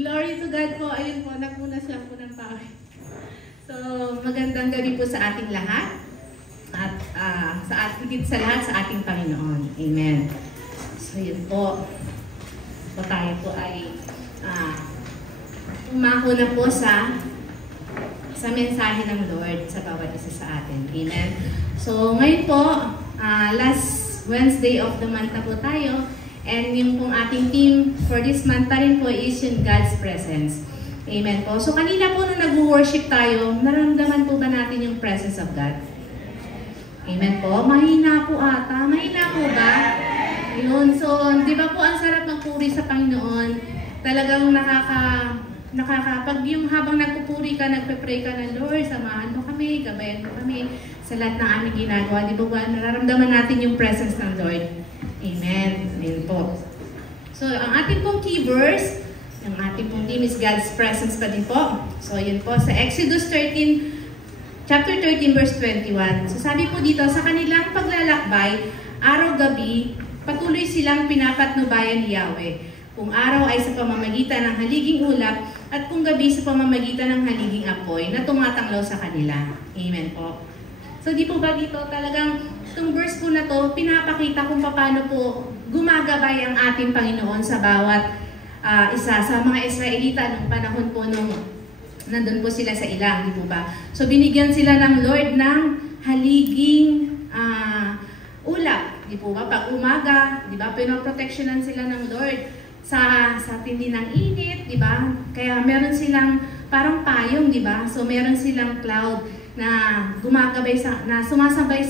Glory to God po. Ayun po, nagpunas lang po ng pawis. So, magandang gabi po sa ating lahat. At higit sa lahat sa ating Panginoon. Amen. So, yun po. So, tayo po ay umako na po sa mensahe ng Lord sa bawat isa sa atin. Amen. So, ngayon po, last Wednesday of the month na po tayo. And yung pong ating theme for this month pa rin po is yung God's presence. Amen po. So, kanina po nung nag-worship tayo, naramdaman po ba natin yung presence of God? Amen po. Mahina po ata. Mahina po ba? Ayun. So, di ba po ang sarap magpuri sa Panginoon? Talagang pag yung habang nagpupuri ka, nagpe-pray ka na, Lord, samahan mo kami, gabayan mo kami sa lahat ng aming ginagawa. Di ba ba, nararamdaman natin yung presence ng Lord? Amen. Amen po. So, ang ating pong key verse, ang ating pong theme is God's presence pa din po. So, yun po sa Exodus 13, chapter 13, verse 21. So, sabi po dito, sa kanilang paglalakbay, araw-gabi, patuloy silang pinapatnubayan ni Yahweh. Kung araw ay sa pamamagitan ng haliging ulap, at kung gabi sa pamamagitan ng haliging apoy na tumatanglaw sa kanila. Amen po. So, di po ba dito talagang itong verse po na to, pinapakita kung paano po gumagabay ang ating Panginoon sa bawat isa sa mga Israelita nung panahon po nung nandun po sila sa ilang, di po ba? So, binigyan sila ng Lord ng haliging ulap, di po ba? Pag umaga, di ba? Pinoproteksyonan sila ng Lord sa tindi ng init, di ba? Kaya meron silang parang payong, di ba? So, meron silang cloud na gumagabay na sumasabay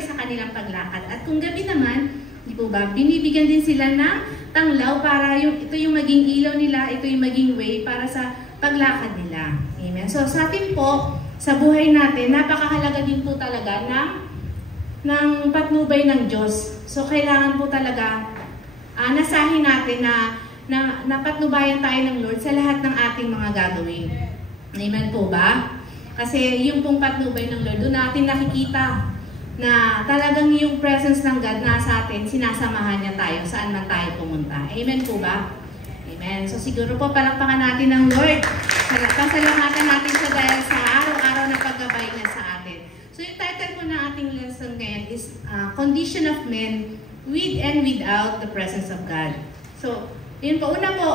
sa kanilang paglakad. At kung gabi naman, di po ba, binibigyan din sila ng tanglaw para ito yung maging ilaw nila, ito yung maging way para sa paglakad nila. Amen. So sa atin po, sa buhay natin, napakahalaga din po talaga ng patnubay ng Diyos. So kailangan po talaga nasahin natin na patnubayan tayo ng Lord sa lahat ng ating mga gagawin. Amen po ba? Kasi yung pong patnubay ng Lord, doon natin nakikita na talagang yung presence ng God nasa atin, sinasamahan niya tayo saan man tayo pumunta. Amen po ba? Amen. So siguro po palakpakan natin ng Lord. Pasalamatan natin siya dahil sa araw-araw na paggabay niya sa atin. So yung title po ng ating lesson ngayon is Condition of Men with and without the presence of God. So, yun po. Una po,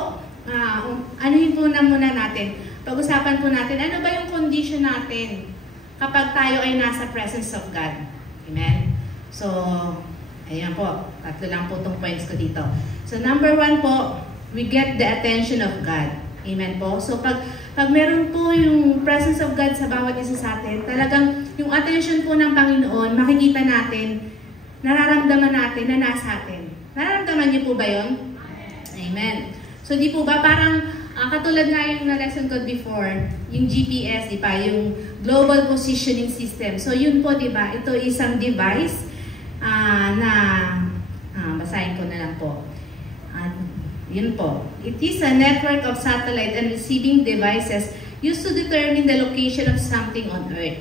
anuhin po muna natin. Pag-usapan po natin, ano ba yung condition natin kapag tayo ay nasa presence of God? Amen? So, ayan po. Tatlo lang po itong points ko dito. So, number 1 po, we get the attention of God. Amen po? So, pag meron po yung presence of God sa bawat isa sa atin, talagang yung attention po ng Panginoon, makikita natin, nararamdaman natin na nasa atin. Nararamdaman niyo po ba yun? Amen. So, di po ba parang katulad nga yung na-lesson ko before, yung GPS, di ba? Yung Global Positioning System. So, yun po, di ba? Ito isang device basahin ko na lang po. Yun po. It is a network of satellite and receiving devices used to determine the location of something on Earth.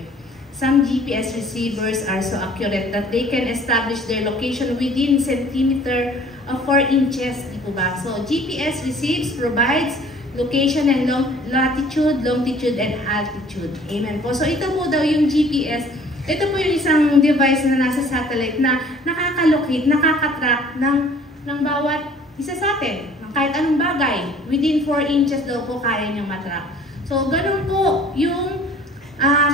Some GPS receivers are so accurate that they can establish their location within centimeter of 4 inches. Di po ba? So, GPS receives, provides location and latitude, longitude, and altitude. Amen po. So, ito po daw yung GPS. Ito po yung isang device na nasa satellite na nakakalocate, nakakatrack ng bawat isa sa atin. Kahit anong bagay. Within 4 inches daw po kaya niyang matrack. So, ganun po yung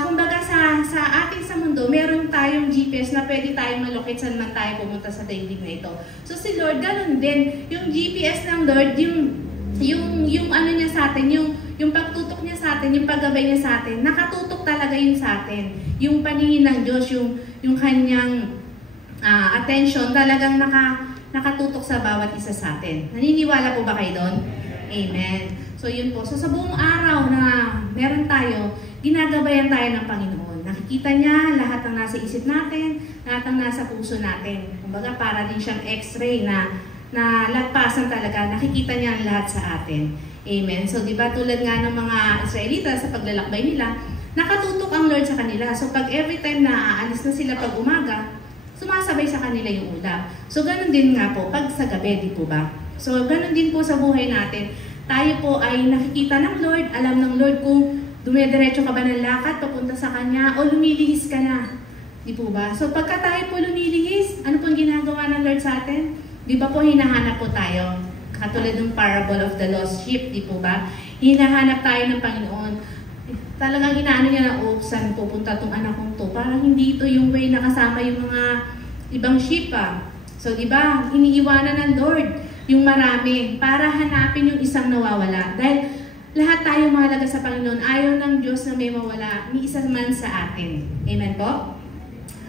kumbaga sa ating sa mundo, meron tayong GPS na pwede tayong malocate saan man tayo pumunta sa daigdig na ito. So, si Lord, ganun din. Yung GPS ng Lord, yung ano niya sa atin, yung pagtutok niya sa atin, yung paggabay niya sa atin, nakatutok talaga yun sa atin. Yung paningin ng Diyos, yung kanyang attention, talagang nakatutok sa bawat isa sa atin. Naniniwala po ba kayo doon? Amen. So yun po. So sa buong araw na meron tayo, ginagabayan tayo ng Panginoon. Nakikita niya lahat ng nasa isip natin, lahat ng nasa puso natin. Kumbaga para din siyang x-ray na lagpasan talaga, nakikita niya ang lahat sa atin. Amen. So, di ba tulad nga ng mga Israelita sa paglalakbay nila, nakatutok ang Lord sa kanila. So, pag every time na aalis na sila pag umaga, sumasabay sa kanila yung ulap. So, ganun din nga po pag sa gabi, di po ba? So, ganun din po sa buhay natin. tayo po ay nakikita ng Lord, alam ng Lord kung dumediretso ka ba ng lakad papunta sa Kanya o lumilihis ka na. Di po ba? So pagka tayo po lumilihis, ano pong ginagawa ng Lord sa atin? Di ba po hinahanap po tayo? Katulad ng parable of the lost sheep, di po ba? Hinahanap tayo ng Panginoon. Talagang inaano niya na, oh, saan pupunta tong anak kong to? Parang hindi ito yung way na kasama yung mga ibang sheep ah. So di ba, iniiwanan ng Lord yung marami para hanapin yung isang nawawala. Dahil lahat tayo mahalaga sa Panginoon. Ayaw ng Diyos na may mawala ni isa man sa atin. Amen po?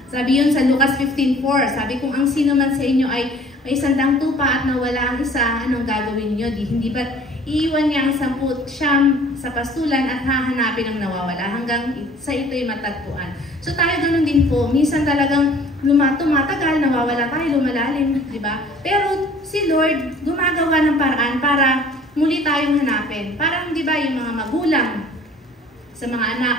Sabi yun sa Lucas 15:4. Sabi kung ang sino man sa inyo ay may sandang tupa at nawala ang isa, anong gagawin niyo? Hindi ba't iiwan niya ang 10 sa pastulan at hahanapin ang nawawala hanggang sa ito'y matagpuan. So tayo ganun din po. Minsan talagang tumatagal, nawawala tayo, lumalalim, di ba? Pero si Lord gumagawa ng paraan para muli tayong hanapin. Parang di ba yung mga magulang sa mga anak,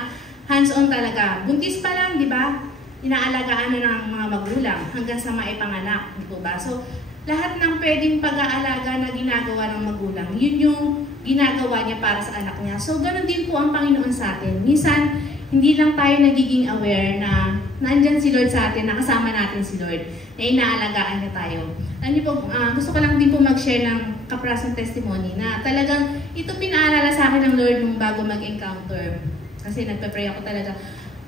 hands-on talaga. Buntis pa lang, di ba? Inaalagaan na ng mga magulang hanggang sa maipanganak, di ba? So lahat ng pwedeng pag-aalaga na ginagawa ng magulang, yun yung ginagawa niya para sa anak niya. So, ganun din po ang Panginoon sa atin. Minsan, hindi lang tayo nagiging aware na nandyan si Lord sa atin, nakasama natin si Lord, na inaalagaan niya tayo. Ano po, gusto ko lang din po mag-share ng kaprasong testimony na talagang ito pinaalala sa akin ng Lord nung bago mag-encounter. Kasi nagpe-pray ako talaga.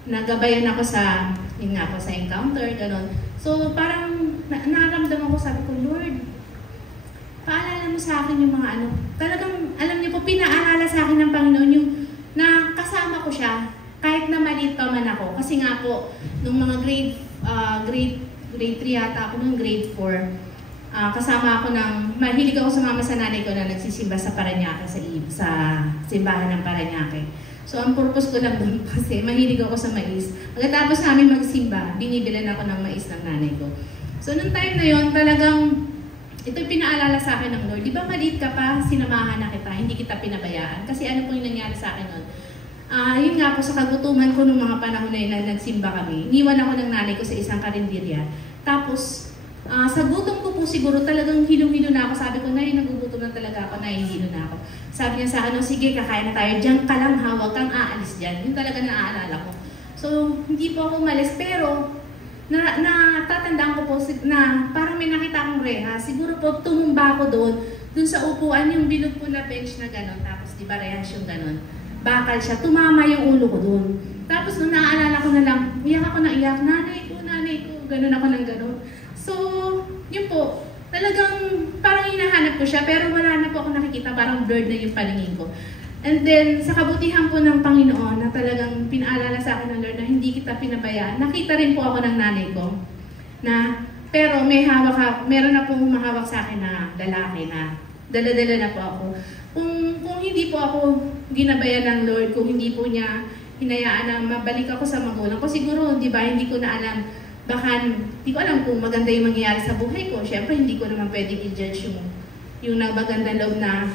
Nagabayan ako sa, yun nga po, sa encounter, gano'n. So, parang naramdaman ko, sabi ko, Lord, paalala mo sa akin yung mga ano. Talagang, alam niyo po, pinaalala sa akin ng Panginoon yung na kasama ko siya, kahit na maliit pa man ako. Kasi nga po, nung mga grade 3 yata ako, nung grade 4, kasama ako ng, mahilig ako sumama sa nanay ko na nagsisimba sa Parañaque, sa simbahan ng Parañaque. So, ang purpose ko lang doon kasi mahilig ako sa mais. Pagkatapos namin magsimba, binibilan ako ng mais ng nanay ko. So, nung time na yon talagang ito'y pinaalala sa akin ng Lord. Di ba maliit ka pa, sinamahan na kita, hindi kita pinabayaan. Kasi ano po yung nangyari sa akin nun? Yun nga po, sa kagutuman ko nung mga panahon na yun na nagsimba kami, iniwan ako ng nanay ko sa isang karinderya. Tapos, sa gutom ko po siguro talagang hilong-hilo na ako. Sabi ko, Nay, nagugutom na talaga ako, Nay, hilo na ako. Sabi niya sa akin, sige, kakain na tayo. Diyan ka lang ha, huwag kang aalis dyan. Yun talaga naaalala ko. So, hindi po ako umalis. Pero, natatandaan ko po na parang may nakita akong reha. Siguro po, tumumba ako doon sa upuan, yung bilog po na bench na gano'n. Tapos, di ba, rehas yung gano'n. Bakal siya. Tumama yung ulo ko doon. Tapos, nung naaalala ko na lang, iyak ako na iyak. Nanay ko, gano'n ako ng gano'n. So, yun po, talagang parang hinahanap ko siya, pero wala na po ako nakikita, parang blurred na yung paningin ko. And then, sa kabutihan po ng Panginoon, na talagang pinaalala sa akin ng Lord na hindi kita pinabayaan, nakita rin po ako ng nanay ko, na, pero meron na pong mahawak sa akin na lalaki na, dala-dala na po ako. Kung hindi po ako ginabayan ng Lord, kung hindi po niya hinayaan na mabalik ako sa magulang ko, siguro, di ba, hindi ko na alam, baka, hindi ko alam kung maganda yung mangyayari sa buhay ko. Siyempre, hindi ko naman pwedeng i-judge yung magandang loob na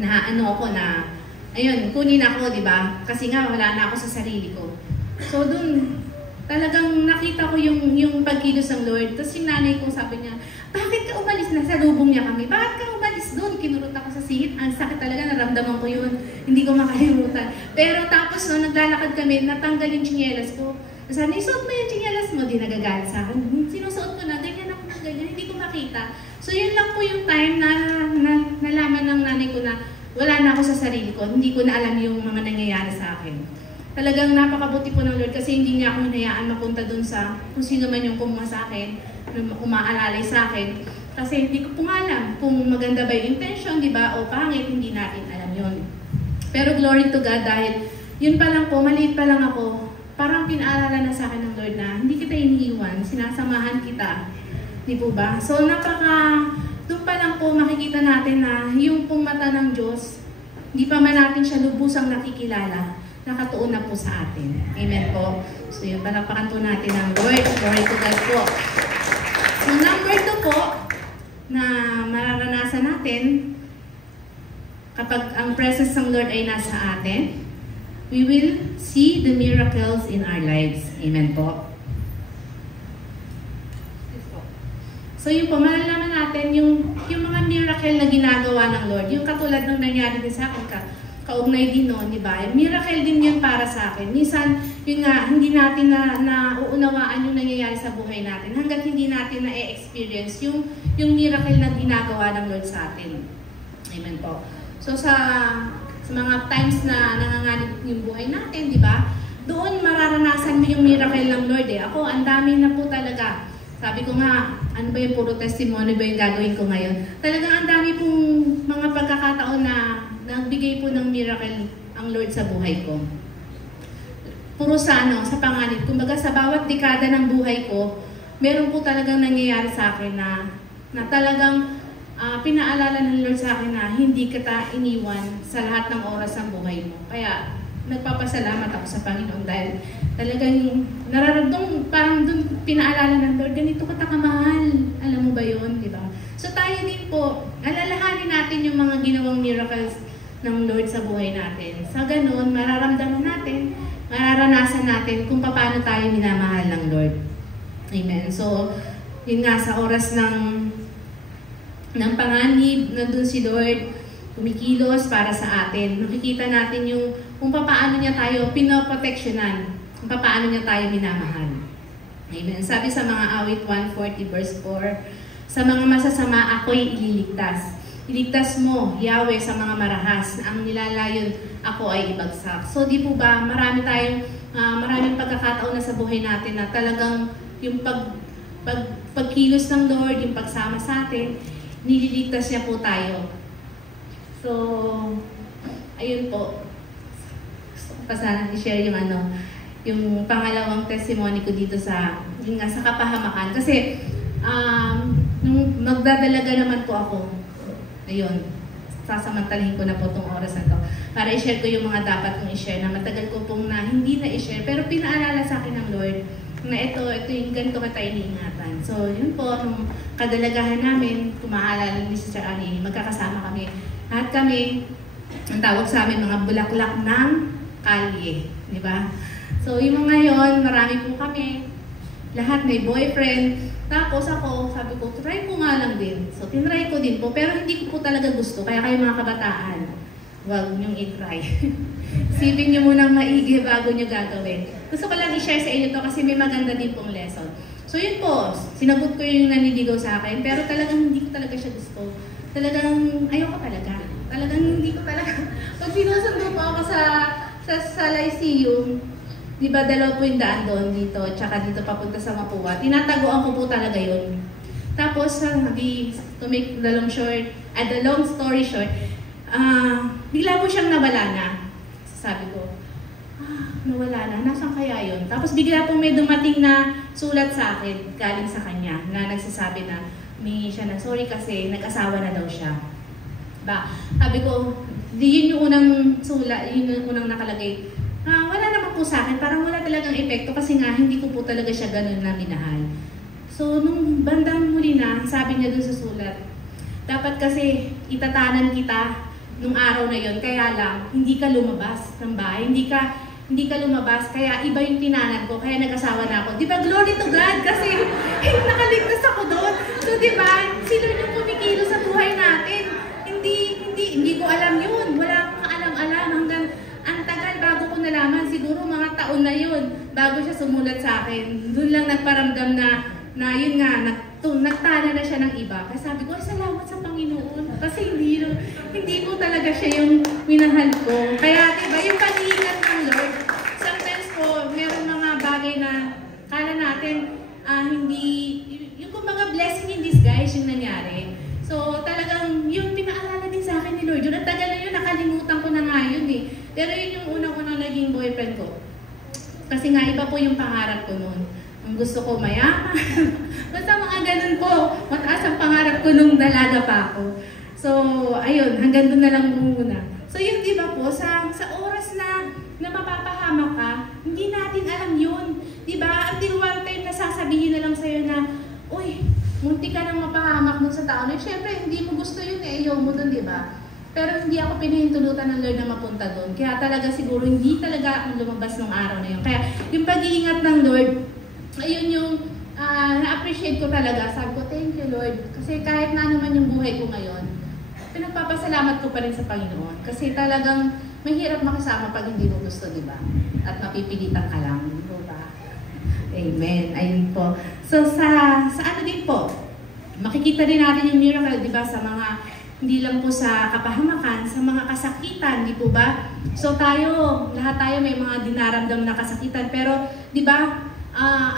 ano ako na, ayun, kunin ako, di ba? Kasi nga, wala na ako sa sarili ko. So, dun, talagang nakita ko yung pagkilos ng Lord. Tapos yung nanay ko, sabi niya, bakit ka umalis? Nasa lubong niya kami. Bakit ka umalis doon? Kinurot ako sa sihit. Ang sakit talaga, naramdaman ko yun. Hindi ko makalimutan. Pero tapos, no, naglalakad kami, natanggal yung tsinelas ko. Sabi, isuot mo yung tsinelas mo, di nagagalit sa akin. Sinusuot ko na, ganyan ako na ganyan, hindi ko makita. So yun lang po yung time na nalaman ng nanay ko na wala na ako sa sarili ko, hindi ko na alam yung mga nangyayari sa akin. Talagang napakabuti po ng Lord kasi hindi niya ako hinayaan mapunta dun sa kung sino man yung kumuha sa akin, umaalalay sa akin. Kasi hindi ko po alam kung maganda ba yung intention, di ba, o pangit, hindi natin alam yun. Pero glory to God dahil yun pa lang po, maliit pa lang ako, parang pinaalala na sa akin ng Lord na hindi kita iniiwan, sinasamahan kita. Di po ba? So, doon pa lang po makikita natin na yung pong mata ng Diyos, hindi pa man natin siya lubusang nakikilala, nakatuon na po sa atin. Amen po. So, yun, palakpakan po natin ang Lord. Glory to God po. So, number 2 po, na mararanasan natin, kapag ang presence ng Lord ay nasa atin, we will see the miracles in our lives. Amen po. So yun po, malalaman natin yung mga miracle na ginagawa ng Lord. Yung katulad ng nangyari din sa akin, kaugnay din noon, di ba? Miracle din yan para sa akin. Minsan, yun nga, hindi natin na uunawaan yung nangyayari sa buhay natin hanggat hindi natin na-experience yung miracle na ginagawa ng Lord sa atin. Amen po. So sa mga times na nanganganib yung buhay natin, di ba? Doon mararanasan mo yung miracle ng Lord eh. Ako, ang dami na po talaga. Sabi ko nga, ano ba yung puro testimony ba yung gagawin ko ngayon? Talagang ang dami pong mga pagkakataon na nagbigay po ng miracle ang Lord sa buhay ko. Puro sa panganib. Kumbaga sa bawat dekada ng buhay ko, meron po talagang nangyayari sa akin na talagang pinaalala ng Lord sa akin na hindi kita iniwan sa lahat ng oras ng buhay mo. Kaya nagpapasalamat ako sa Panginoon dahil talagang nararamdam, parang doon pinaalala ng Lord, ganito ka kamahal. Alam mo ba yun? Diba? So tayo din po, alalahanin natin yung mga ginawang miracles ng Lord sa buhay natin. Sa ganun, mararamdaman natin, mararanasan natin kung paano tayo minamahal ng Lord. Amen. So, yun nga, sa oras ng panganib, nandun si Lord, kumikilos para sa atin. Nakikita natin yung kung paano niya tayo pinoproteksyonan, kung paano niya tayo minamahal. Amen. Sabi sa mga awit 140 verse 4, sa mga masasama ako'y ililigtas. Iligtas mo, Yahweh, sa mga marahas, na ang nilalayon ako ay ibagsak. So di po ba, maraming pagkakataon na sa buhay natin na talagang yung pagkilos ng Lord, yung pagsama sa atin, nililigtas niya po tayo. So, ayun po. Gusto ko pa sana i-share yung pangalawang testimony ko dito sa kapahamakan. Kasi, nung magdadalaga naman po ako, ayun, sasamantalahin ko na po itong oras na to para i-share ko yung mga dapat kong i-share na matagal ko pong hindi na i-share. Pero pinaalala sa akin ng Lord na ito yung ganito kita iniingatan. So, yun po, nung kadalagahan namin, kung maalala ni Sister Annie, magkakasama kami. Lahat kami, ang tawag sa amin, mga bulaklak ng kalye. Di ba? So, yung mga yon, marami po kami. Lahat may boyfriend. Tapos ako, sabi ko, try ko nga lang din. So, tinry ko din po. Pero hindi ko po talaga gusto. Kaya kayo mga kabataan, huwag niyong i-try. Sipin niyo munang maigi bago niyo gagawin. Gusto ko lang i-share sa inyo to kasi may maganda din pong lesson. So yun po, sinagot ko yung naniligaw sa akin, pero talagang hindi ko talaga siya gusto. Talagang ayoko talaga. Talagang hindi ko talaga. Pag sinusundo po ako sa Lyceum, di ba dalawa po yung daan doon dito, tsaka dito papunta sa Mapua. Tinataguan ko po talaga yun. Tapos, to make the long story short, bigla po siyang nawala na. Sabi ko, nawala na, nasaan kaya yun? Tapos bigla po may dumating na sulat sa akin, galing sa kanya, na nagsasabi na, humingi siya na, sorry kasi nag-asawa na daw siya. Sabi ko, yun yung unang sulat, yun yung unang nakalagay. Wala naman po sa akin, parang wala talagang epekto kasi nga hindi ko po talaga siya ganun na minahal. So, nung bandang muli na, sabi niya dun sa sulat, dapat kasi itatanan kita nung araw na yon, kaya lang, hindi ka lumabas ng bahay, hindi ka lumabas, kaya iba yung tinanan ko, kaya nag-asawa na ako. Di ba, glory to God, kasi nakaligtas ako doon. So, di ba, sino yung kumikilo sa buhay natin? Hindi ko alam yun. Wala akong alam-alam hanggang ang tagal bago ko nalaman. Siguro mga taon na yun, bago siya sumulat sa akin. Doon lang nagparamdam na yun nga, nagtana na siya ng iba. Kasi sabi ko, ay salamat sa Panginoon. Kasi hindi ko talaga siya yung minahal ko. Kaya diba, yung pag-iingat ng Lord, sometimes po, meron mga bagay na kala natin, yung kumbaga blessing in disguise yung nangyari. So talagang yung pinaalala din sa akin ni Lord, yun, at tagal na yun, nakalimutan ko na nga yun eh. Pero yun yung unang-unang naging boyfriend ko. Kasi nga iba po yung pangarap ko noon. Gusto ko mayaman. Basta mga ganun po. Mataas ang pangarap ko nung dalaga pa ako. So, ayun, hanggang doon na lang muna. So, yun, di ba po, sa oras na mapapahamak ka, hindi natin alam yun. Di ba? Until one time na sasabihin na lang sa'yo na, uy, munti ka nang mapahamak dun sa tao. Siyempre, hindi mo gusto yun eh. Ayaw mo dun, di ba? Pero hindi ako pinahintulutan ng Lord na mapunta doon. Kaya talaga siguro, hindi talaga akong lumabas ng araw na yun. Kaya yung pag-iingat ng Lord, ayun yung na-appreciate ko talaga. Sabi ko, thank you Lord. Kasi kahit na naman yung buhay ko ngayon, pinagpapasalamat ko pa rin sa Panginoon. Kasi talagang mahirap makasama pag hindi mo gusto, di ba? At mapipilitan ka lang, di ba? Amen. Ayun po. So sa ano din po, makikita din natin yung miracle, di ba? Sa mga, hindi lang po sa kapahamakan, sa mga kasakitan, di po ba? So lahat tayo may mga dinaramdam na kasakitan. Pero, di ba,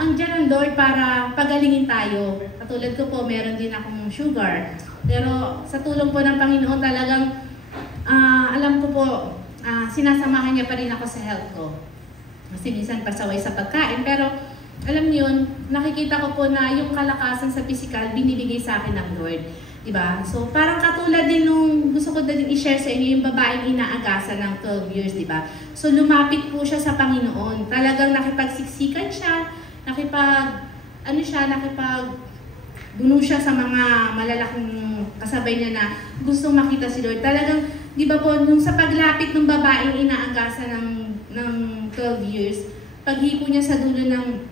andyan ang Lord para pagalingin tayo. Katulad ko po, meron din akong sugar. Pero sa tulong po ng Panginoon talagang, alam ko po, sinasamahan niya pa rin ako sa health ko. Kasi minsan pasaway sa pagkain. Pero alam niyo yun, nakikita ko po na yung kalakasan sa physical, binibigay sa akin ng Lord. Diba? So, parang katulad din nung gusto ko din i-share sa inyo yung babaeng inaagasan ng 12 years, diba? So, lumapit po siya sa Panginoon. Talagang nakipagsiksikan siya, nakipagbuno siya sa mga malalaking kasabay niya na gusto makita si Lord. Talagang, di ba po, nung sa paglapit ng babaeng inaagasan ng 12 years, paghipo niya sa dulo ng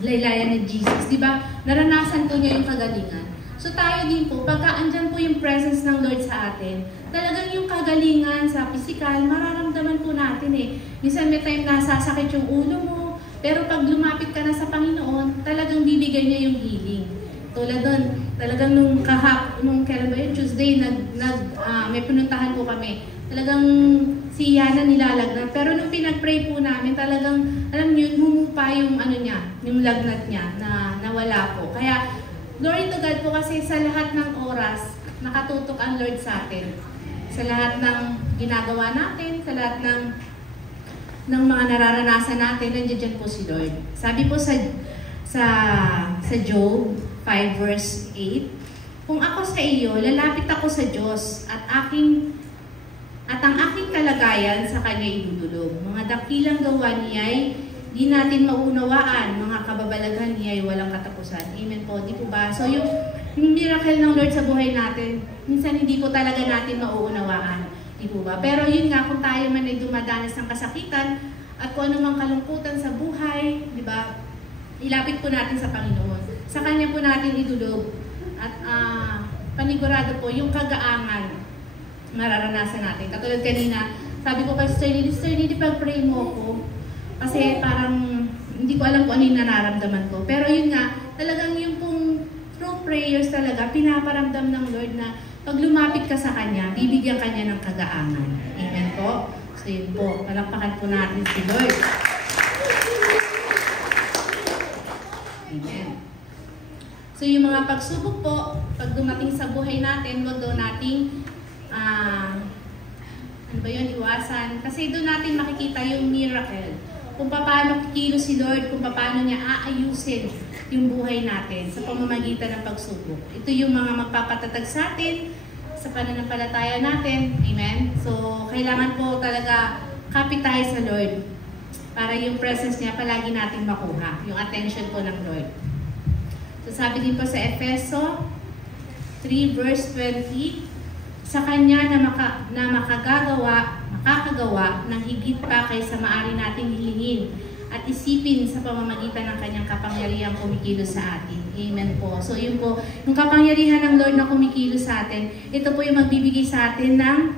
laylayan ni Jesus, di ba? Naranasan po niya yung kagalingan. So tayo din po, pagka andyan po yung presence ng Lord sa atin, talagang yung kagalingan sa physical, mararamdaman po natin eh. Minsan may time nasasakit yung ulo mo, pero pag lumapit ka na sa Panginoon, talagang bibigay niya yung healing. Tulad doon, talagang nung kailan ba yun? Tuesday, may pinuntahan po kami. Talagang si Yana nilalagnat. Pero nung pinag-pray po namin, talagang, alam niyo, humupa yung yung lagnat niya na nawala po. Kaya, glory to God po kasi sa lahat ng oras, nakatutok ang Lord sa atin. Sa lahat ng ginagawa natin, sa lahat ng mga nararanasan natin, nandiyan po si Lord. Sabi po sa Job 5 verse 8, kung ako sa iyo, lalapit ako sa Diyos at ang aking kalagayan sa Kanya idudulog. Mga dakilang gawa niya'y di natin maunawaan, mga kababalaghan niya'y walang katapusan. Amen po, di po ba? So yung miracle ng Lord sa buhay natin, minsan hindi po talaga natin mauunawaan. Di po ba? Pero yun nga, kung tayo man ay dumadanas ng kasakitan at kung anumang kalungkutan sa buhay, di ba? Ilapit po natin sa Panginoon. Sa Kanya po natin idulog. At panigurado po, yung kagaangan, mararanasan natin. Katulad kanina, sabi ko kay Sister Lily, pag-pray mo ako. Kasi parang hindi ko alam kung ano yung nararamdaman ko. Pero yun nga, talagang yung pong through prayers talaga, pinaparamdam ng Lord na pag lumapit ka sa Kanya, bibigyan Kanya ng kagaangan. Amen po? So yun po, palakpakan po natin si Lord. Amen. So yung mga pagsubok po, pag dumating sa buhay natin, wag daw nating iwasan. Kasi doon natin makikita yung miracle. Kung paano kikilos si Lord, kung paano niya aayusin yung buhay natin sa pamamagitan ng pagsubok. Ito yung mga magpapatatag sa atin, sa pananampalataya natin. Amen? So, kailangan po talaga kapit tayo sa Lord para yung presence niya palagi natin makuha, yung attention po ng Lord. So, sabi din po sa Efeso 3 verse 20, sa Kanya na makakagawa ng higit pa kaysa maaari nating hilingin at isipin sa pamamagitan ng Kanyang kapangyarihang kumikilos sa atin. Amen po. So yun po, yung kapangyarihan ng Lord na kumikilos sa atin, ito po yung magbibigay sa atin ng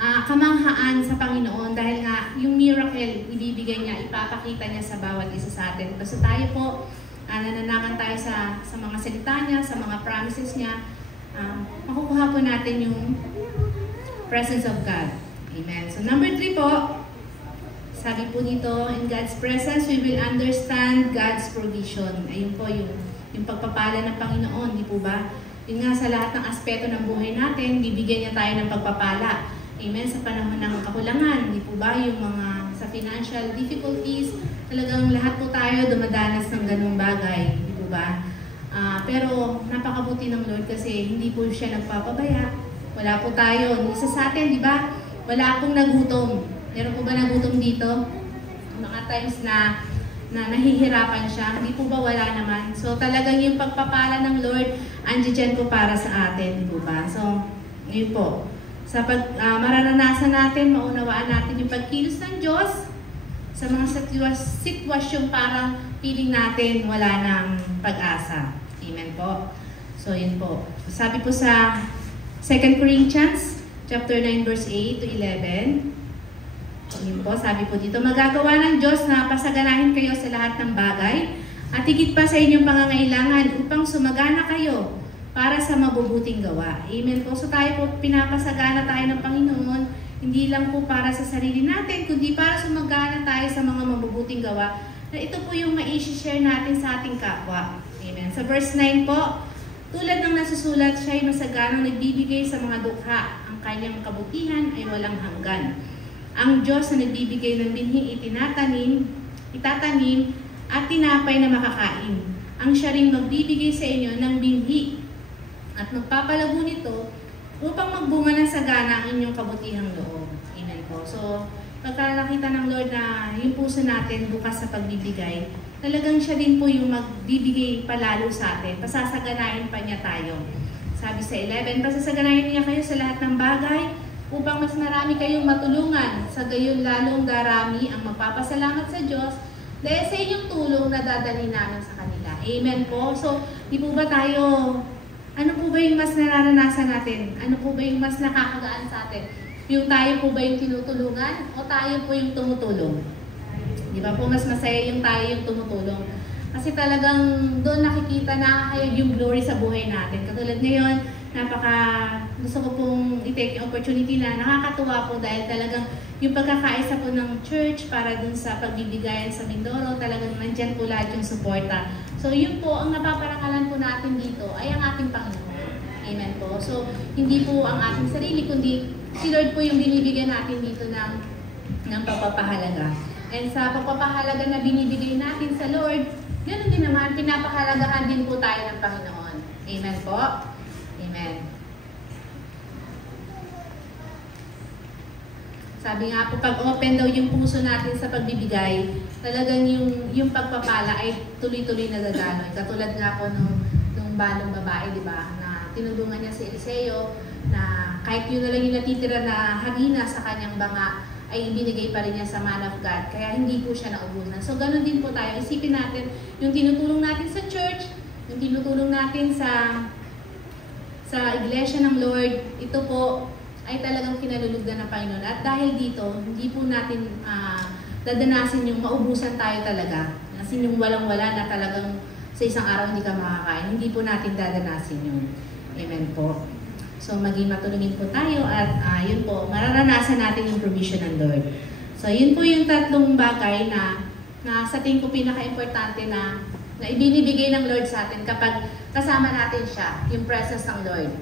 kamanghaan sa Panginoon dahil nga yung miracle ibibigay niya, ipapakita niya sa bawat isa sa atin. Basta tayo po, nananakan tayo sa mga salita niya, sa mga promises niya, makukuha po natin yung presence of God. Amen. So number 3 po, sabi po dito, in God's presence, we will understand God's provision. Ayun po yung pagpapala ng Panginoon, di po ba? Yun nga sa lahat ng aspeto ng buhay natin, bibigyan niya tayo ng pagpapala. Amen. Sa panahon ng kakulangan, di po ba? Yung mga sa financial difficulties, talagang lahat po tayo dumadanas ng ganung bagay, di po ba? Pero napakabuti ng Lord kasi hindi po siya nagpapabaya. Wala po tayo. Isa sa atin, di ba? Wala pong nagutom. Meron po ba nagutom dito? Mga times na nahihirapan siya. Hindi po ba wala naman? So talagang yung pagpapala ng Lord, andiyan po para sa atin, di po ba? So, ngayon po. Sa mararanasan natin, maunawaan natin yung pagkilos ng Diyos sa mga sitwasyong parang feeling natin wala ng pag-asa. Amen po. So, yun po. Sabi po sa 2 Corinthians chapter 9 verse 8 to 11. So, yun po, sabi po dito, magagawa ng Diyos na pasaganahin kayo sa lahat ng bagay at higit pa sa inyong pangangailangan upang sumagana kayo para sa mabubuting gawa. Amen po. So, tayo po, pinapasagana tayo ng Panginoon, hindi lang po para sa sarili natin, kundi para sumagana tayo sa mga mabubuting gawa na ito po yung ma-share natin sa ating kapwa. Amen. Sa verse 9 po, tulad ng nasusulat, siya ay masaganang nagbibigay sa mga dukha. Ang kanyang kabutihan ay walang hanggan. Ang Diyos na nagbibigay ng binhi itatanim at tinapay na makakain. Ang siya rin magbibigay sa inyo ng binhi at magpapalago nito upang magbunga ng sagana ang inyong kabutihang loob. Amen po. So, pagka nakita ng Lord na yung puso natin bukas sa pagbibigay, talagang siya din po yung magbibigay palalo sa atin. Pasasaganahin pa niya tayo. Sabi sa 11, pasasaganahin niya kayo sa lahat ng bagay upang mas marami kayong matulungan. Sa gayon lalong darami ang magpapasalamat sa Diyos dahil sa inyong tulong na dadalhin namin sa kanila. Amen po. So, di po ba tayo, ano po ba yung mas nararanasan natin? Ano po ba yung mas nakakagaan sa atin? Yung tayo po ba yung tinutulungan o tayo po yung tumutulong? Di ba po mas masaya yung tayo yung tumutulong? Kasi talagang doon nakikita na hayag yung glory sa buhay natin. Katulad ngayon, gusto ko pong i-take yung opportunity na nakakatuwa po dahil talagang yung pagkakaisa po ng church para dun sa pagbibigayan sa Mindoro, talagang nandyan po lahat yung suporta. So yun po, ang napaparangalan po natin dito ay ang ating Panginoon. Amen po. So hindi po ang ating sarili, kundi si Lord po yung binibigyan natin dito ng pagpapahalaga. And sa pagpapahalaga na binibigay natin sa Lord, ganoon din naman, pinapahalagahan din po tayo ng Panginoon. Amen po? Amen. Sabi nga po, pag open daw yung puso natin sa pagbibigay, talagang yung pagpapala ay tuloy-tuloy na dadaloy. Katulad nga po nung balong babae, di ba, na tinulungan niya si Eliseo, na kahit yun na lang yung natitira na hagina sa kanyang banga, ay ibinigay pa rin niya sa man of God. Kaya hindi po siya naubusan. So, ganun din po tayo. Isipin natin, yung tinutulong natin sa church, yung tinutulong natin sa iglesia ng Lord, ito po ay talagang kinalulugdan ng Panginoon. At dahil dito, hindi po natin dadanasin yung maubusan tayo talaga. Kasi yung walang-wala na talagang sa isang araw hindi ka makakain. Hindi po natin dadanasin yun. Amen po. So, maging matulungin po tayo at yun po, mararanasan natin yung provision ng Lord. So, yun po yung tatlong bagay na sa tingin ko pinaka-importante na ibinibigay ng Lord sa atin kapag kasama natin siya, yung presence ng Lord.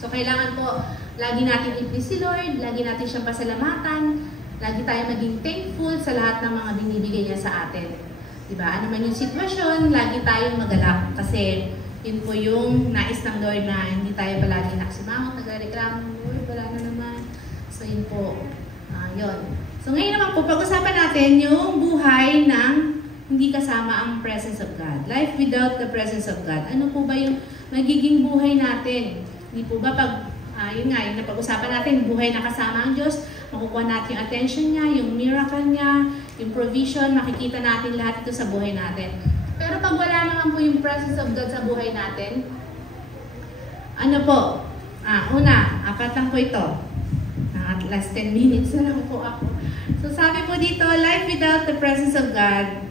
So, kailangan po, lagi natin i-please si Lord, lagi natin siyang pasalamatan, lagi tayo maging thankful sa lahat ng mga binibigay niya sa atin. Diba? Ano man yung sitwasyon, lagi tayong magalak kasi yun po yung nais ng Lord na hindi tayo palagi nakasimangot, nagreklamo, Lord, wala na naman. So, yun po. Yun. So, ngayon naman po, pag-usapan natin yung buhay ng hindi kasama ang presence of God. Life without the presence of God. Ano po ba yung magiging buhay natin? Hindi po ba yun nga, yung napag-usapan natin, buhay na kasama ang Diyos, makukuha natin yung attention niya, yung miracle niya, yung provision, makikita natin lahat ito sa buhay natin. Pero pag wala naman po yung presence of God sa buhay natin, ano po? Una, apat lang po ito. At last 10 minutes na lang po ako. So sabi po dito, life without the presence of God,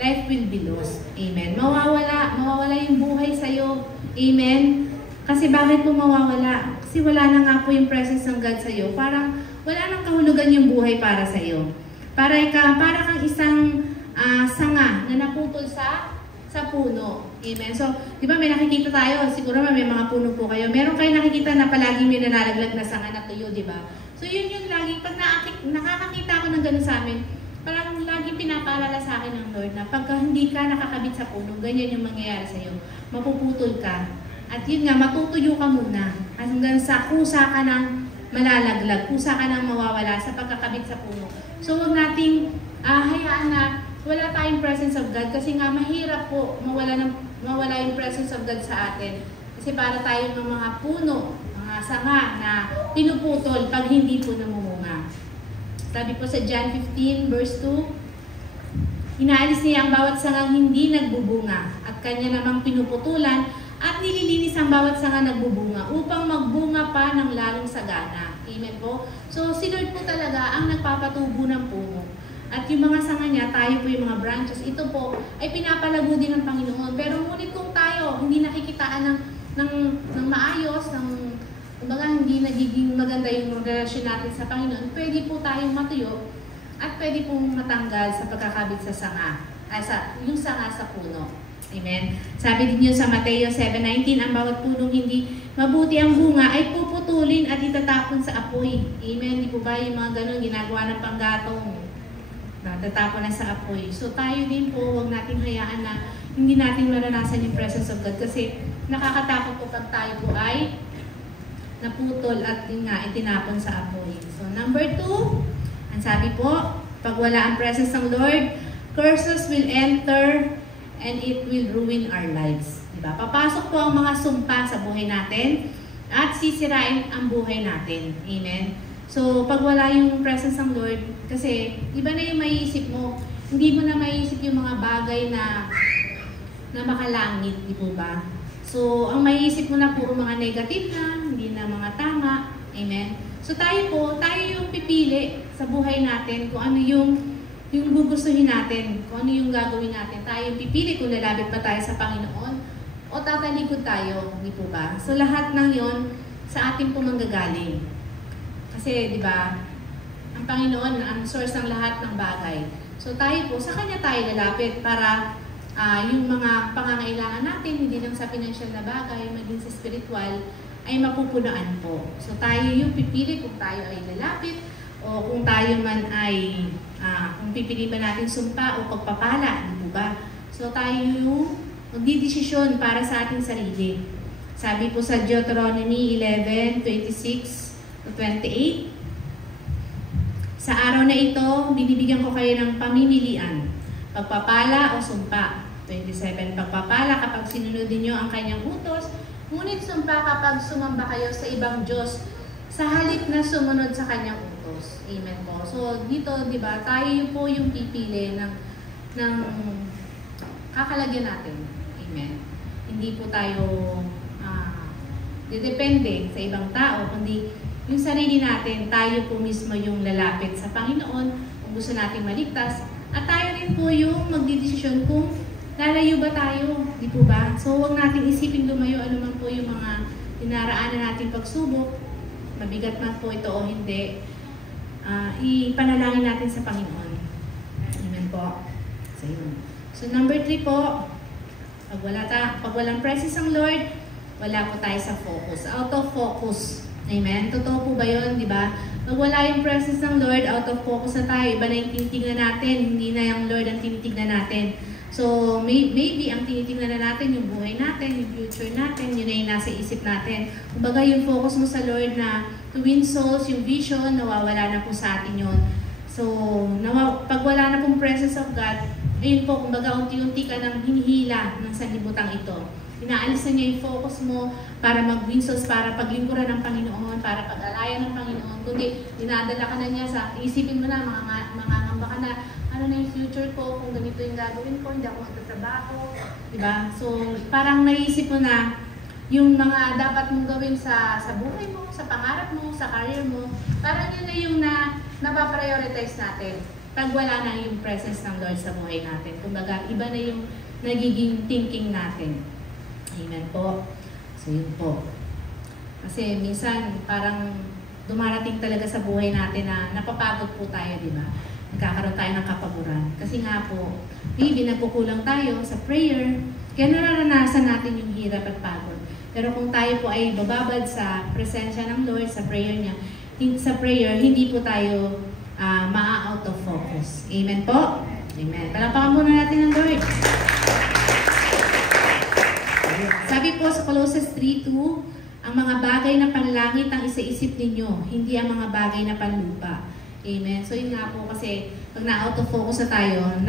life will be lost. Amen. Mawawala yung buhay sa'yo. Amen. Kasi bakit po mawawala? Kasi wala na nga po yung presence ng God sa'yo. Parang wala nang kahulugan yung buhay para sa'yo. Para kang isang sanga na naputol sa puno. Amen. So, di ba may nakikita tayo, siguro may mga puno po kayo. Meron kayo nakikita na palagi may nalalaglag na sanga na tuyo, di ba? So, yun yung lagi, pag nakakakita ako ng gano'n sa amin, parang lagi pinapaalala sa akin ng Lord na pagka hindi ka nakakabit sa puno, ganyan yung mangyayari sa'yo. Mapuputol ka. At yun nga, matutuyo ka muna. Hanggang sa kusa ka ng malalaglag, kusa ka ng mawawala sa pagkakabit sa puno. So, huwag nating hayaan na wala tayong presence of God kasi nga mahirap po mawala yung presence of God sa atin. Kasi para tayong mga puno, mga sanga na pinuputol pag hindi po namumunga. Sabi po sa John 15 verse 2, Inaalis niya ang bawat sangang hindi nagbubunga at kanya namang pinuputulan at nililinis ang bawat sanga nagbubunga upang magbunga pa ng lalong sagana. Amen po? So, si Lord po talaga ang nagpapatubo ng puno. At yung mga sanga niya, tayo po yung mga branches, ito po ay pinapalago din ng Panginoon. Pero ngunit kung tayo hindi nakikitaan ng maayos, kumbaga hindi nagiging maganda yung relasyon natin sa Panginoon, pwede po tayong matuyo at pwede pong matanggal sa pagkakabit sa sanga, yung sanga sa puno. Amen. Sabi din yun sa Mateo 7:19, ang bawat punong hindi mabuti ang bunga ay puputulin at itatapon sa apoy. Amen. Di po ba yung mga ganun ginagawa ng panggatong? Natatapon na sa apoy. So tayo din po, huwag natin hayaan na hindi natin maranasan yung presence of God kasi nakakatakot po pag tayo po ay naputol at itinapon sa apoy. So number 2, ang sabi po, pag wala ang presence ng Lord, curses will enter and it will ruin our lives. Diba? Papasok po ang mga sumpa sa buhay natin at sisirain ang buhay natin. Amen? So, pag wala yung presence ng Lord, kasi iba na yung maiisip mo. Hindi mo na maiisip yung mga bagay na makalangit, di po ba? So, ang maiisip mo na puro mga negative na, hindi na mga tama. Amen? So, tayo yung pipili sa buhay natin kung ano yung gugustuhin natin, kung ano yung gagawin natin. Tayo pipili kung lalapit pa tayo sa Panginoon o tatalikod tayo, di po ba? So lahat ng yon sa ating po manggagaling. Kasi, di ba, ang Panginoon ang source ng lahat ng bagay. So tayo po, sa Kanya tayo lalapit para yung mga pangangailangan natin, hindi lang sa financial na bagay, maging sa spiritual, ay mapupunaan po. So tayo yung pipili kung tayo ay lalapit o kung tayo man ay kung pipili ba natin sumpa o pagpapala, di po ba? So tayo yung magdidesisyon para sa ating sarili. Sabi po sa Deuteronomy 11:26-28, sa araw na ito, binibigyan ko kayo ng pamimilian, pagpapala o sumpa. 27, pagpapala kapag sinunod niyo ang kanyang utos, ngunit sumpa kapag sumamba kayo sa ibang Diyos, sa halip na sumunod sa kanyang utos. Amen po. So, dito, di ba, tayo po yung pipili ng kakalagyan natin. Amen. Hindi po tayo didepende sa ibang tao, kundi yung sarili natin, tayo po mismo yung lalapit sa Panginoon kung gusto natin maligtas. At tayo rin po yung magdidesisyon kung lalayo ba tayo, di po ba? So, huwag natin isipin lumayo anuman po yung mga dinaraanan natin pagsubok, mabigat man po ito o hindi, ipanalangin natin sa Panginoon. Amen po. So, yun. So, number 3 po, pag walang presence ng Lord, wala po tayo sa focus. Out of focus. Amen? Totoo po ba yun, di ba? Pag wala yung presence ng Lord, out of focus na tayo, iba na yung tinitignan natin, hindi na yung Lord ang tinitignan natin. So, maybe ang tinitingnan na natin yung buhay natin, yung future natin, yun na yung nasa isip natin. Kumbaga yung focus mo sa Lord na to win souls, yung vision, nawawala na po sa atin yun. So, pag wala na pong presence of God, ayun po, kumbaga unti-unti ka nang hinihila ng sanlibutan ito. Inaalis na niya yung focus mo para mag-win souls, para paglingkuran ng Panginoon, para pag-alayan ng Panginoon. Kundi, dinadala ka na niya sa, isipin mo na, mga ngamba ka na, ano na yung future ko, kung ganito yung gagawin ko, hindi ako magtatrabaho, diba? So, parang naisip mo na yung mga dapat mong gawin sa buhay mo, sa pangarap mo, sa career mo, parang yun na yung napaprioritize natin pag wala na yung presence ng Lord sa buhay natin. Kumbaga, iba na yung nagiging thinking natin. Amen po. So, yun po. Kasi minsan, parang dumarating talaga sa buhay natin na napapagod po tayo, di ba? Nagkakaroon tayo ng kapaguran. Kasi nga po, maybe nagkukulang tayo sa prayer, kaya nararanasan natin yung hirap at pagod. Pero kung tayo po ay bababad sa presensya ng Lord, sa prayer niya, hindi po tayo ma-out of focus. Amen po? Amen. Palakpakan muna natin ng Lord. Sabi po sa Colossus 3:2, ang mga bagay na panlangit ang isaisip ninyo, hindi ang mga bagay na panlupa. Amen. So yun nga po kasi pag na-out of focus na tayo,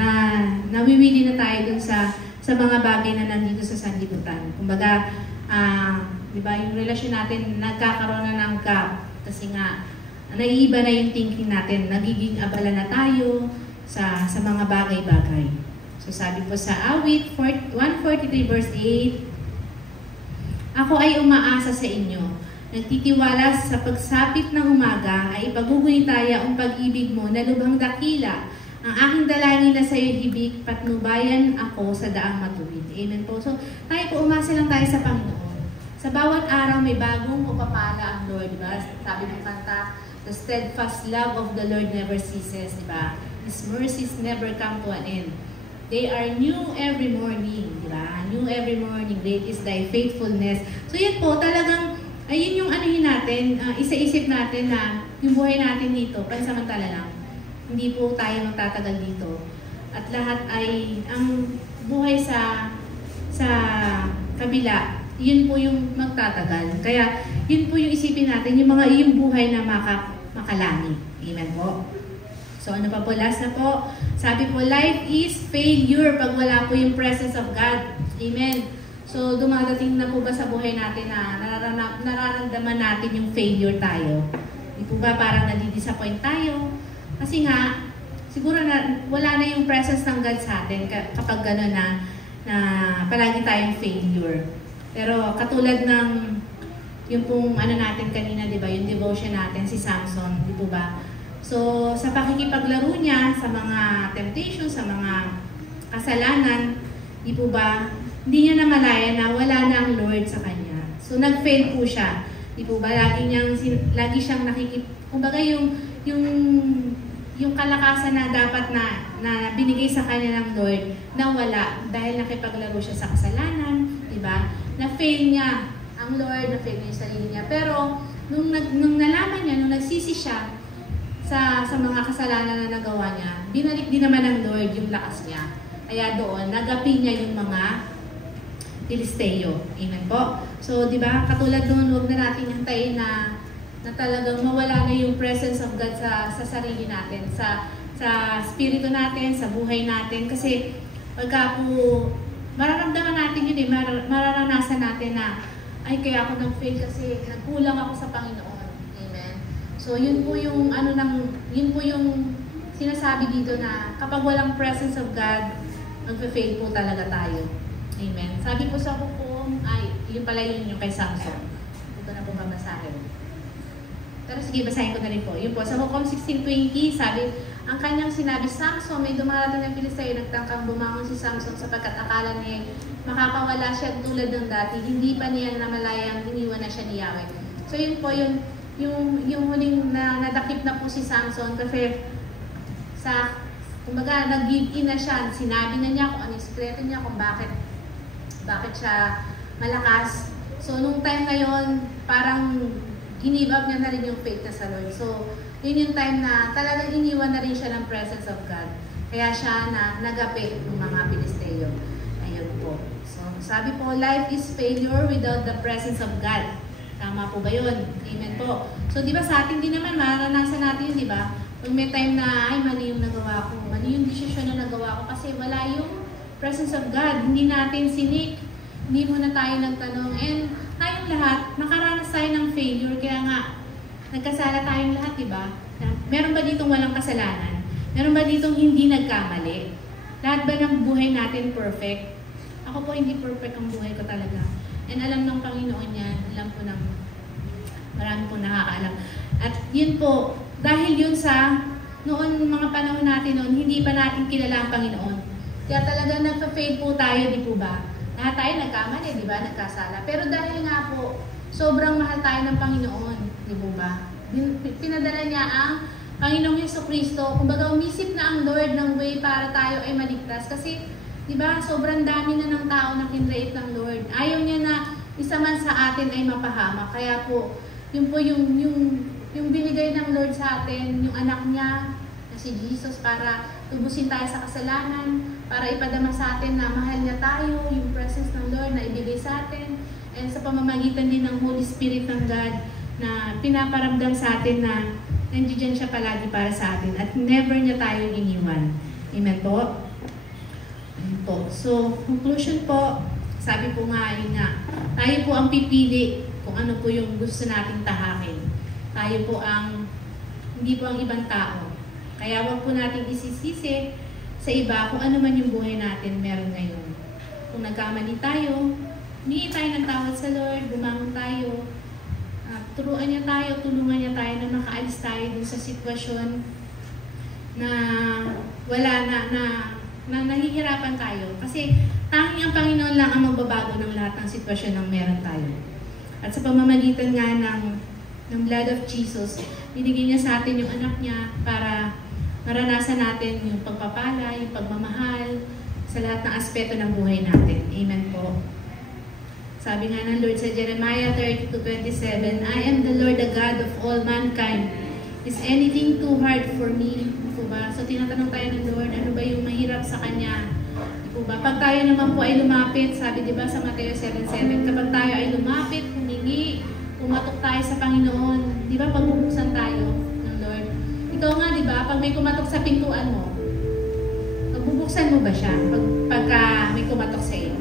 nawiwili na tayo dun sa mga bagay na nandito sa sanlibutan. Kumbaga, di ba, yung relasyon natin nagkakaroon na ng gap kasi nga naiiba na yung thinking natin, nagiging abala na tayo, sa mga bagay-bagay. So sabi po sa awit 143 verse 8, ako ay umaasa sa inyo, nagtitiwala sa pagsapit ng umaga ay ipagugunitaya ang pag-ibig mo na lubhang dakila. Ang aking dalangin na sa iyo hibik, patnubayan ako sa daang matuwid. Amen po. So tayo po, umasa lang tayo sa Panginoon. Sa bawat araw may bagong upapala ang Lord, diba? Sabi ng kanta, the steadfast love of the Lord never ceases, diba? His mercies never come to an end. They are new every morning, diba? New every morning, great is thy faithfulness. So yan po, talagang, ayun yung anuhin natin, isa-isip natin na yung buhay natin dito, pansamantala lang. Hindi po tayo magtatagal dito. At lahat ay, ang buhay sa kabila, yun po yung magtatagal. Kaya, yun po yung isipin natin, yung buhay na makalangit. Amen po. So, ano pa po? Last na po. Sabi po, life is failure pag wala po yung presence of God. Amen. So, dumadating na po ba sa buhay natin na nararamdaman natin yung failure tayo? Di po ba parang nadidisappoint tayo? Kasi nga, siguro na wala na yung presence ng God sa atin kapag gano'n na palagi tayong failure. Pero katulad ng yung pong ano natin kanina, di ba, yung devotion natin, si Samson, di po ba? So, sa pakikipaglaro niya, sa mga temptation, sa mga kasalanan, di po ba, hindi niya namalaya na wala na ang Lord sa kanya. So, nag-fail po siya. Di po ba, lagi siyang kumbaga yung kalakasan na dapat na binigay sa kanya ng Lord, na wala dahil nakipaglaro siya sa kasalanan, di ba? Na-fail niya ang Lord, na-fail niya yung sarili niya. Pero, nung nalaman niya, nung nagsisi siya sa mga kasalanan na nagawa niya, binalik din naman ng Lord yung lakas niya. Kaya doon, nagapi niya yung mga Filisteo. Amen po. So, di ba, katulad doon, huwag na natin hintayin na talagang mawala na yung presence of God sa sarili natin, sa spirito natin, sa buhay natin. Kasi, pagka po, mararamdaman natin yun mararanasan natin na, ay, kaya ako nag-fail kasi nagkulang ako sa Panginoon. Amen. So, yun po yung, yun po yung sinasabi dito na kapag walang presence of God, mag-fail po talaga tayo. Amen. Sabi po sa hukom, ay, yun pala yung kay Samson. Ito na po babasahin. Pero sige, basahin ko na rin po. Yun po, sa hukom 16:20, sabi, ang kanyang sinabi, Samson, may dumarating ng Filisteo, nagtangkang bumangon si Samson sapagkat akala niya makakawala siya tulad ng dati. Hindi pa niya namalayang iniwan na siya ni Yahweh. So yun po, yung huling nadakip na po si Samson kasi kumbaga, nag-give in na siya. Sinabi na niya kung ano yung sekreto niya, kung bakit siya malakas. So, nung time na yon, parang give up niya na rin yung faith na sa Lord. So, yun yung time na talagang iniwan na rin siya ng presence of God. Kaya siya nagapi ng mga Pilisteo. Ayun po. So, sabi po, life is failure without the presence of God. Tama po ba yun? Amen po. So, di ba sa atin din naman, maranasan natin yun, di ba? Kung may time na, ay, mali yung nagawa ko, mali yung desisyon na nagawa ko kasi wala yung presence of God. Hindi natin sinik, hindi muna tayo nagtanong. And tayong lahat, nakaranas tayo ng failure, kaya nga, nagkasala tayong lahat, diba? Meron ba ditong walang kasalanan? Meron ba ditong hindi nagkamali? Lahat ba ng buhay natin perfect? Ako po, hindi perfect ang buhay ko talaga. And alam ng Panginoon yan, alam po ng marami po nakakaalam. At yun po, dahil yun noon mga panahon natin noon, hindi pa natin kilala ang Panginoon. Kaya talaga nagpa-fail po tayo, di po ba? Lahat tayo nagkamali, di ba? Nagkasala. Pero dahil nga po, sobrang mahal tayo ng Panginoon, di po ba? Pinadala niya ang Panginoong Jesucristo. Kumbaga, umisip na ang Lord ng way para tayo ay maligtas. Kasi, di ba, sobrang dami na ng tao na kinrate ng Lord. Ayaw niya na isa man sa atin ay mapahamak. Kaya po, yun po yung binigay ng Lord sa atin, yung anak niya, na si Jesus, para tubusin tayo sa kasalanan, para ipadama sa atin na mahal niya tayo, yung presence ng Lord na ibigay sa atin, and sa pamamagitan din ng Holy Spirit ng God, na pinaparamdam sa atin na nandiyan siya palagi para sa atin, at never niya tayo iniwan. Amen po? Amen po. So, conclusion po, sabi po nga, yun nga, tayo po ang pipili kung ano po yung gusto nating tahakin. Tayo po hindi po ang ibang tao. Kaya wag po natin isisisi sa iba kung ano man yung buhay natin meron ngayon. Kung nagkamali tayo, humingi tayo ng tawad sa Lord, bumangon tayo, turuan niya tayo, tulungan niya tayo na makaalis tayo dun sa sitwasyon na wala na nahihirapan tayo. Kasi tanging ang Panginoon lang ang magbabago ng lahat ng sitwasyon ng meron tayo. At sa pamamagitan nga ng blood of Jesus, binigyan niya sa atin yung anak niya para maranasan natin yung pagpapala, yung pagmamahal sa lahat ng aspeto ng buhay natin. Amen po. Sabi nga ng Lord sa Jeremiah 32:27, I am the Lord, the God of all mankind. Is anything too hard for me? Diba? So tinatanong tayo ng Lord, ano ba yung mahirap sa Kanya? Diba? Pag tayo naman po ay lumapit, sabi diba sa Mateo 7:7, kapag tayo ay lumapit, humingi, pumatok tayo sa Panginoon, di ba pagbubuksan tayo ng Lord? Ikaw nga, di ba, pag may kumatok sa pintuan mo, pagbubuksan mo ba siya? Pagka may kumatok sa iyo?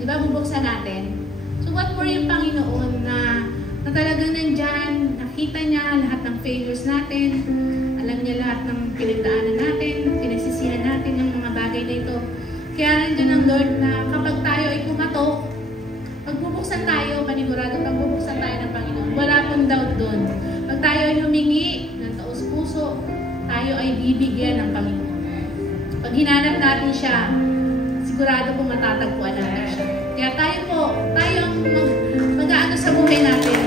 Di ba, bubuksan natin? So what more yung Panginoon na talagang nandyan, nakita niya lahat ng failures natin, alam niya lahat ng pinagdaanan natin, pinagsisihan natin yung mga bagay na ito. Kaya nandyan ang Lord na kapag tayo ay kumatok, pagbubuksan tayo, panigurado, pagbubuksan tayo ng Panginoon. Wala pong doubt doon. Pag tayo ay humingi ng taos-puso, tayo ay bibigyan ng Panginoon. Pag hinanap natin siya, sigurado po matatagpuan natin siya. Kaya tayo ang mag-aano sa buhay natin.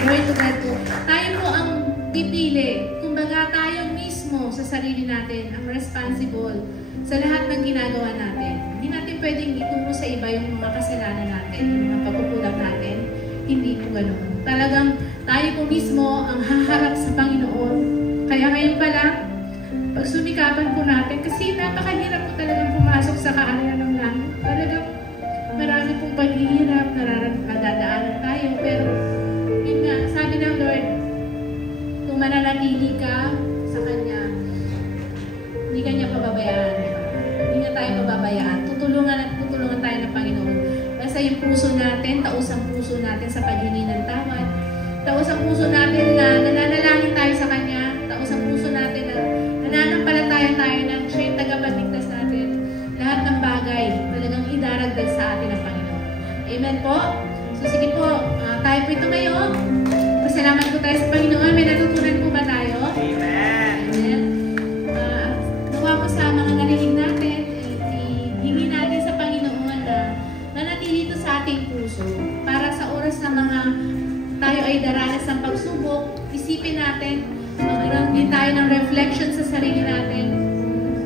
Glory to God po. Tayo po ang pipili. Kumbaga tayo mismo sa sarili natin ang responsible sa lahat ng ginagawa natin. Hindi natin pwedeng ituro sa iba yung mga kasalanan natin, yung mga pagkukulang natin. Hindi po ganoon. Talagang tayo po mismo ang haharap sa Panginoon. Kaya ngayon pa lang, pag sumikapan po natin, kasi napakahirap po talagang pumasok sa kaarihan ng langit. Talagang marami pong paghihirap, nadadaanan tayo. Pero, yun nga, sabi ng Lord, kung mananatili ka sa Kanya, hindi ka niya pababayaan. Hindi niya tayo pababayaan. Tutulungan tayo ng Panginoon. Basta yung puso natin, taos ang puso natin sa paghingi ng tawad. Taos ang puso natin na nananalangin tayo sa Kanya. Taos ang puso natin na nananampalataya tayo na siya yung tagapagligtas natin. Lahat ng bagay talagang idaragdag sa atin ng Panginoon. Amen po? So sige po, tayo po ito ngayon. Pasalamat po tayo sa Panginoon. May natutunan po ba tayo? Amen. Amen. Nawa ko sa mga narinig natin, hingi natin sa Panginoon na nanatili ito sa ating puso para sa oras na mga tayo ay daranas ng pagsubok, isipin natin, magkaroon din tayo ng reflection sa sarili natin.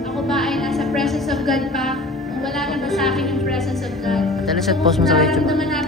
Ako ba ay nasa presence of God pa? O wala na ba sa akin yung presence of God? Dala sa post mo sa YouTube. Nararamdaman natin